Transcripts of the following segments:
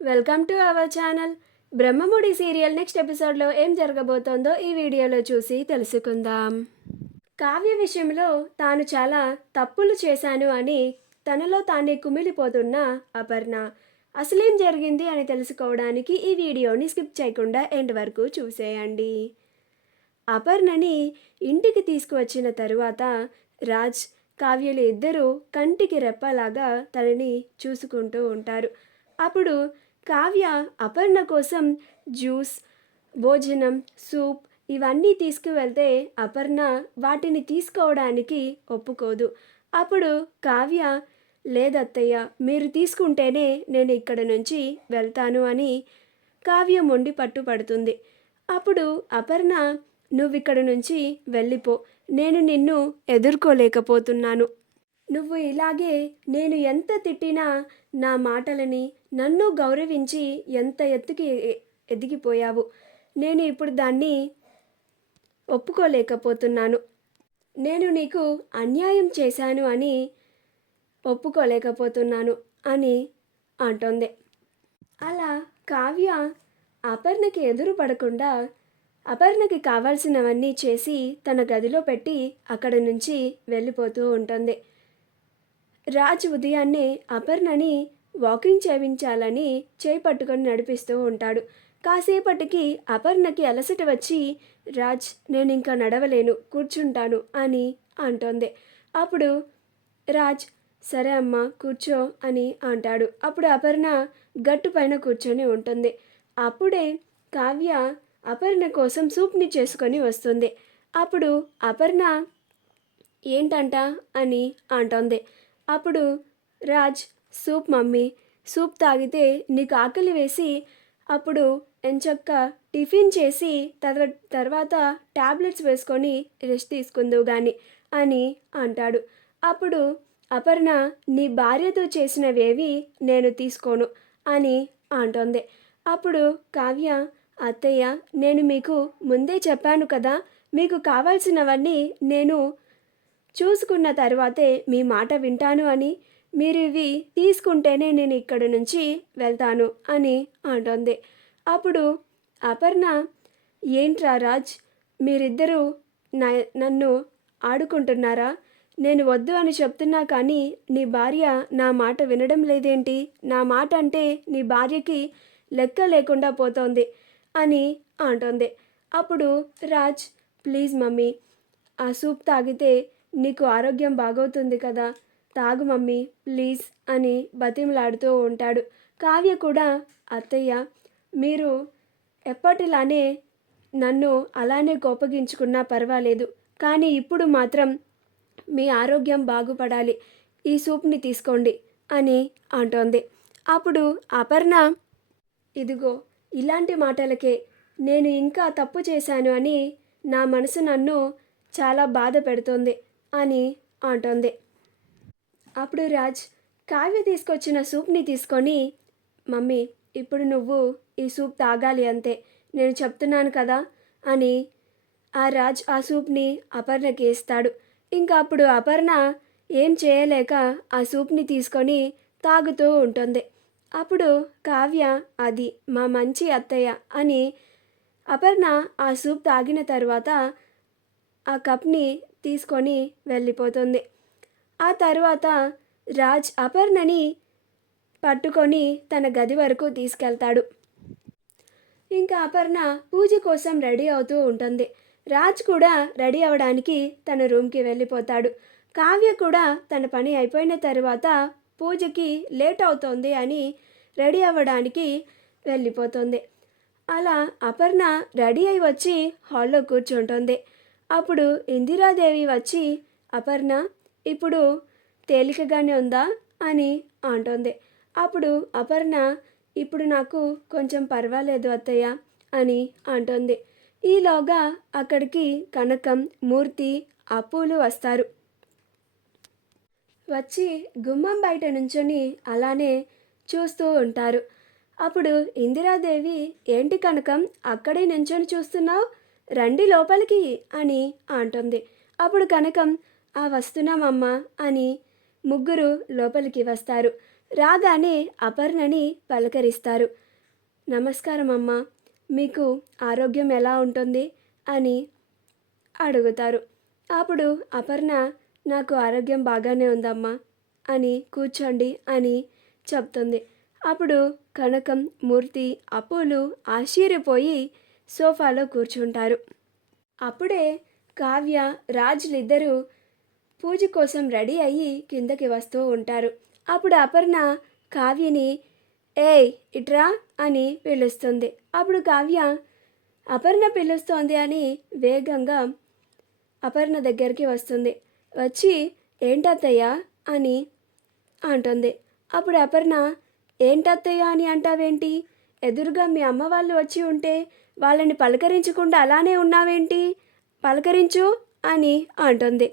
Welcome to our channel. Brahmamudi serial next ఎపిసోడ్లో ఏం జరగబోతోందో ఈ వీడియోలో చూసి తెలుసుకుందాం. కావ్య విషయంలో తాను చాలా తప్పులు చేశాను అని తనలో తానే కుమిలిపోతున్న అపర్ణ అసలేం జరిగింది అని తెలుసుకోవడానికి ఈ వీడియోని స్కిప్ చేయకుండా ఎండ్ వరకు చూసేయండి. అపర్ణని ఇంటికి తీసుకువచ్చిన తరువాత రాజ్, కావ్యలు ఇద్దరూ కంటికి రెప్పలాగా తనని చూసుకుంటూ ఉంటారు. అప్పుడు కావ్య అపర్ణ కోసం జ్యూస్, భోజనం, సూప్ ఇవన్నీ తీసుకువెళ్తే అపర్ణ వాటిని తీసుకోవడానికి ఒప్పుకోదు. అప్పుడు కావ్య, లేదత్తయ్య, మీరు తీసుకుంటేనే నేను ఇక్కడ నుంచి వెళ్తాను అని కావ్య మొండి పట్టుపడుతుంది. అప్పుడు అపర్ణ, నువ్విక్కడ నుంచి వెళ్ళిపో, నేను నిన్ను ఎదుర్కోలేకపోతున్నాను. నువ్వు ఇలాగే నేను ఎంత తిట్టినా నా మాటలని నన్ను గౌరవించి ఎంత ఎత్తుకి ఎదిగిపోయావు. నేను ఇప్పుడు దాన్ని ఒప్పుకోలేకపోతున్నాను. నేను నీకు అన్యాయం చేశాను అని ఒప్పుకోలేకపోతున్నాను అని అంటోంది. అలా కావ్య అపర్ణకి ఎదురు పడకుండా అపర్ణకి కావాల్సినవన్నీ చేసి తన గదిలో పెట్టి అక్కడి నుంచి వెళ్ళిపోతూ ఉంటుంది. రాజ్ ఉదయాన్నే అపర్ణని వాకింగ్ చేయించాలని చేయి పట్టుకొని నడిపిస్తూ ఉంటాడు. కాసేపటికి అపర్ణకి అలసట వచ్చి, రాజ్, నేను ఇంకా నడవలేను, కూర్చుంటాను అని అంటోంది. అప్పుడు రాజ్, సరే అమ్మా కూర్చో అని అంటాడు. అప్పుడు అపర్ణ గట్టు పైన కూర్చొని ఉంటుంది. అప్పుడే కావ్య అపర్ణ కోసం సూప్ని చేసుకొని వస్తుంది. అప్పుడు అపర్ణ, ఏంటంట అని అంటోంది. అప్పుడు రాజ్, సూప్ మమ్మీ, సూప్ తాగితే నీకు ఆకలి వేసి అప్పుడు ఎంచక్క టిఫిన్ చేసి తర్వాత ట్యాబ్లెట్స్ వేసుకొని రెస్ట్ తీసుకుందువు కానీ అని అంటాడు. అప్పుడు అపర్ణ, నీ భార్యతో చేసినవేవి నేను తీసుకోను అని అంటోంది. అప్పుడు కావ్య, అత్తయ్య, నేను మీకు ముందే చెప్పాను కదా, మీకు కావాల్సినవన్నీ నేను చూసుకున్న తర్వాతే మీ మాట వింటాను అని, మీరు ఇవి తీసుకుంటేనే నేను ఇక్కడి నుంచి వెళ్తాను అని అంటోంది. అప్పుడు అపర్ణ, ఏంట్రా రాజ్, మీరిద్దరూ నన్ను ఆడుకుంటున్నారా? నేను వద్దు అని చెప్తున్నా కానీ నీ భార్య నా మాట వినడం లేదేంటి? నా మాట అంటే నీ భార్యకి లెక్క లేకుండా పోతోంది అని అంటోంది. అప్పుడు రాజ్, ప్లీజ్ మమ్మీ, ఆ సూప్ తాగితే నీకు ఆరోగ్యం బాగవుతుంది కదా, తాగు మమ్మీ ప్లీజ్ అని బతిమలాడుతూ ఉంటాడు. కావ్య కూడా, అత్తయ్య, మీరు ఎప్పటిలానే నన్ను అలానే కోపగించుకున్నా పర్వాలేదు, కానీ ఇప్పుడు మాత్రం మీ ఆరోగ్యం బాగుపడాలి, ఈ సూప్ని తీసుకోండి అని అంటోంది. అప్పుడు అపర్ణ, ఇదిగో ఇలాంటి మాటలకే నేను ఇంకా తప్పు చేశాను అని నా మనసు నన్ను చాలా బాధ పెడుతోంది అని అంటోంది. అప్పుడు రాజ్ కావ్య తీసుకొచ్చిన సూప్ని తీసుకొని, మమ్మీ, ఇప్పుడు నువ్వు ఈ సూప్ తాగాలి అంతే, నేను చెప్తున్నాను కదా అని ఆ రాజ్ ఆ సూప్ని అపర్ణకి ఇస్తాడు. ఇంకా అప్పుడు అపర్ణ ఏం చేయలేక ఆ సూప్ని తీసుకొని తాగుతూ ఉంటుంది. అప్పుడు కావ్య, అది మా మంచి అత్తయ్య అని అపర్ణ ఆ సూప్ తాగిన తర్వాత ఆ కప్ని తీసుకొని వెళ్ళిపోతుంది. ఆ తర్వాత రాజ్ అపర్ణని పట్టుకొని తన గది వరకు తీసుకెళ్తాడు. ఇంకా అపర్ణ పూజ కోసం రెడీ అవుతూ ఉంటుంది. రాజ్ కూడా రెడీ అవ్వడానికి తన రూమ్కి వెళ్ళిపోతాడు. కావ్య కూడా తన పని అయిపోయిన తర్వాత పూజకి లేట్ అవుతోంది అని రెడీ అవ్వడానికి వెళ్ళిపోతుంది. అలా అపర్ణ రెడీ అయి వచ్చి హాల్లో కూర్చుంటుంది. అప్పుడు ఇందిరాదేవి వచ్చి, అపర్ణ, ఇప్పుడు తేలికగానే ఉందా అని అంటోంది. అప్పుడు అపర్ణ, ఇప్పుడు నాకు కొంచెం పర్వాలేదు అత్తయ్య అని అంటోంది. ఈలోగా అక్కడికి కనకం, మూర్తి, అప్పులు వస్తారు. వచ్చి గుమ్మం బయట నుంచొని అలానే చూస్తూ ఉంటారు. అప్పుడు ఇందిరాదేవి, ఏంటి కనకం అక్కడే నించొని చూస్తున్నావు, రండి లోపలికి అని అంటుంది. అప్పుడు కనకం, వస్తున్నామమ్మా అని ముగ్గురు లోపలికి వస్తారు. రాగానే అపర్ణని పలకరిస్తారు. నమస్కారం అమ్మా, మీకు ఆరోగ్యం ఎలా ఉంటుంది అని అడుగుతారు. అప్పుడు అపర్ణ, నాకు ఆరోగ్యం బాగానే ఉందమ్మా అని కూర్చోండి అని చెప్తుంది. అప్పుడు కనకం, మూర్తి, అప్పులు ఆశ్చర్యపోయి సోఫాలో కూర్చుంటారు. అప్పుడే కావ్య, రాజులిద్దరూ పూజ కోసం రెడీ అయ్యి కిందకి వస్తూ ఉంటారు. అప్పుడు అపర్ణ కావ్యని ఏయ్ ఇట్రా అని పిలుస్తుంది. అప్పుడు కావ్య అపర్ణ పిలుస్తోంది అని వేగంగా అపర్ణ దగ్గరికి వస్తుంది. వచ్చి ఏంటత్తయ్య అని అంటుంది. అప్పుడు అపర్ణ, ఏంటత్తయ్య అని అంటావేంటి? ఎదురుగా మీ అమ్మ వాళ్ళు వచ్చి ఉంటే వాళ్ళని పలకరించకుండా అలానే ఉన్నావేంటి? పలకరించు అని అంటుంది.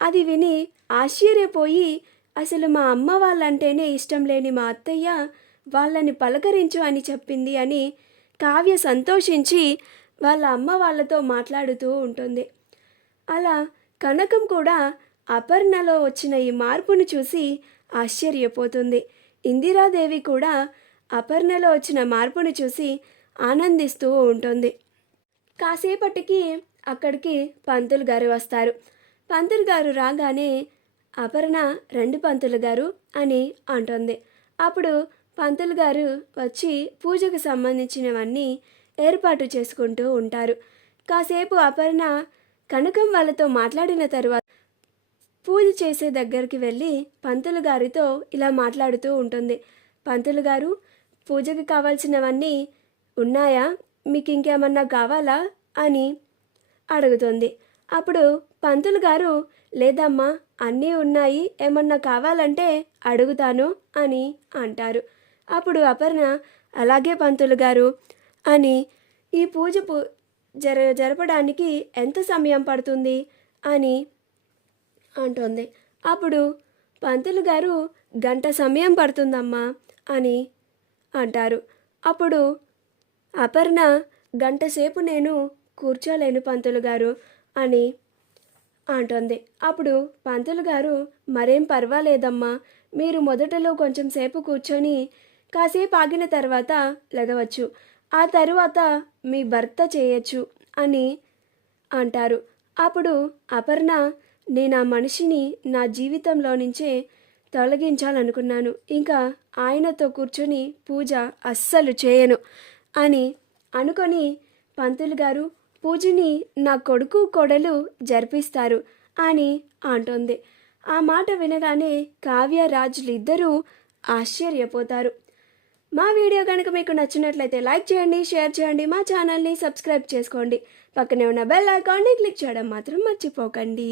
అది విని ఆశ్చర్యపోయి, అసలు మా అమ్మ వాళ్ళంటేనే ఇష్టం లేని మా అత్తయ్య వాళ్ళని పలకరించు అని చెప్పింది అని కావ్య సంతోషించి వాళ్ళ అమ్మ వాళ్ళతో మాట్లాడుతూ ఉంటుంది. అలా కనకం కూడా అపర్ణలో వచ్చిన ఈ మార్పును చూసి ఆశ్చర్యపోతుంది. ఇందిరాదేవి కూడా అపర్ణలో వచ్చిన మార్పును చూసి ఆనందిస్తూ ఉంటుంది. కాసేపటికి అక్కడికి పంతులు గారు వస్తారు. పంతులు గారు రాగానే అపర్ణ, రండి పంతులు గారు అని అంటుంది. అప్పుడు పంతులు గారు వచ్చి పూజకు సంబంధించినవన్నీ ఏర్పాటు చేసుకుంటూ ఉంటారు. కాసేపు అపర్ణ కనకం వాళ్ళతో మాట్లాడిన తర్వాత పూజ చేసే దగ్గరికి వెళ్ళి పంతులు గారితో ఇలా మాట్లాడుతూ ఉంటుంది. పంతులు గారు, పూజకి కావాల్సినవన్నీ ఉన్నాయా? మీకు ఇంకేమన్నా కావాలా అని అడుగుతుంది. అప్పుడు పంతులు గారు, లేదమ్మా అన్నీ ఉన్నాయి, ఏమన్నా కావాలంటే అడుగుతాను అని అంటారు. అప్పుడు అపర్ణ, అలాగే పంతులు గారు అని, ఈ పూజ జరపడానికి ఎంత సమయం పడుతుంది అని అంటుంది. అప్పుడు పంతులు గారు, గంట సమయం పడుతుందమ్మా అని అంటారు. అప్పుడు అపర్ణ, గంట సేపు నేను కూర్చోలేను పంతులు గారు అని అంటుంది. అప్పుడు పంతులు గారు, మరేం పర్వాలేదమ్మా, మీరు మొదటలో కొంచెం సేపు కూర్చొని కాసేపు ఆగిన తర్వాత లెగవచ్చు, ఆ తరువాత మీ భర్త చేయొచ్చు అని అంటారు. అప్పుడు అపర్ణ, నేను ఆ మనిషిని నా జీవితంలో నుంచే తొలగించాలనుకున్నాను, ఇంకా ఆయనతో కూర్చొని పూజ అస్సలు చేయను అని అనుకొని, పంతులు గారు పూజని నా కొడుకు కోడలు జరిపిస్తారు అని అంటుంది. ఆ మాట వినగానే కావ్య, రాజులిద్దరూ ఆశ్చర్యపోతారు. మా వీడియో కనుక మీకు నచ్చినట్లయితే లైక్ చేయండి, షేర్ చేయండి, మా ఛానల్ని సబ్స్క్రైబ్ చేసుకోండి, పక్కనే ఉన్న బెల్ ఐకాన్ని క్లిక్ చేయడం మాత్రం మర్చిపోకండి.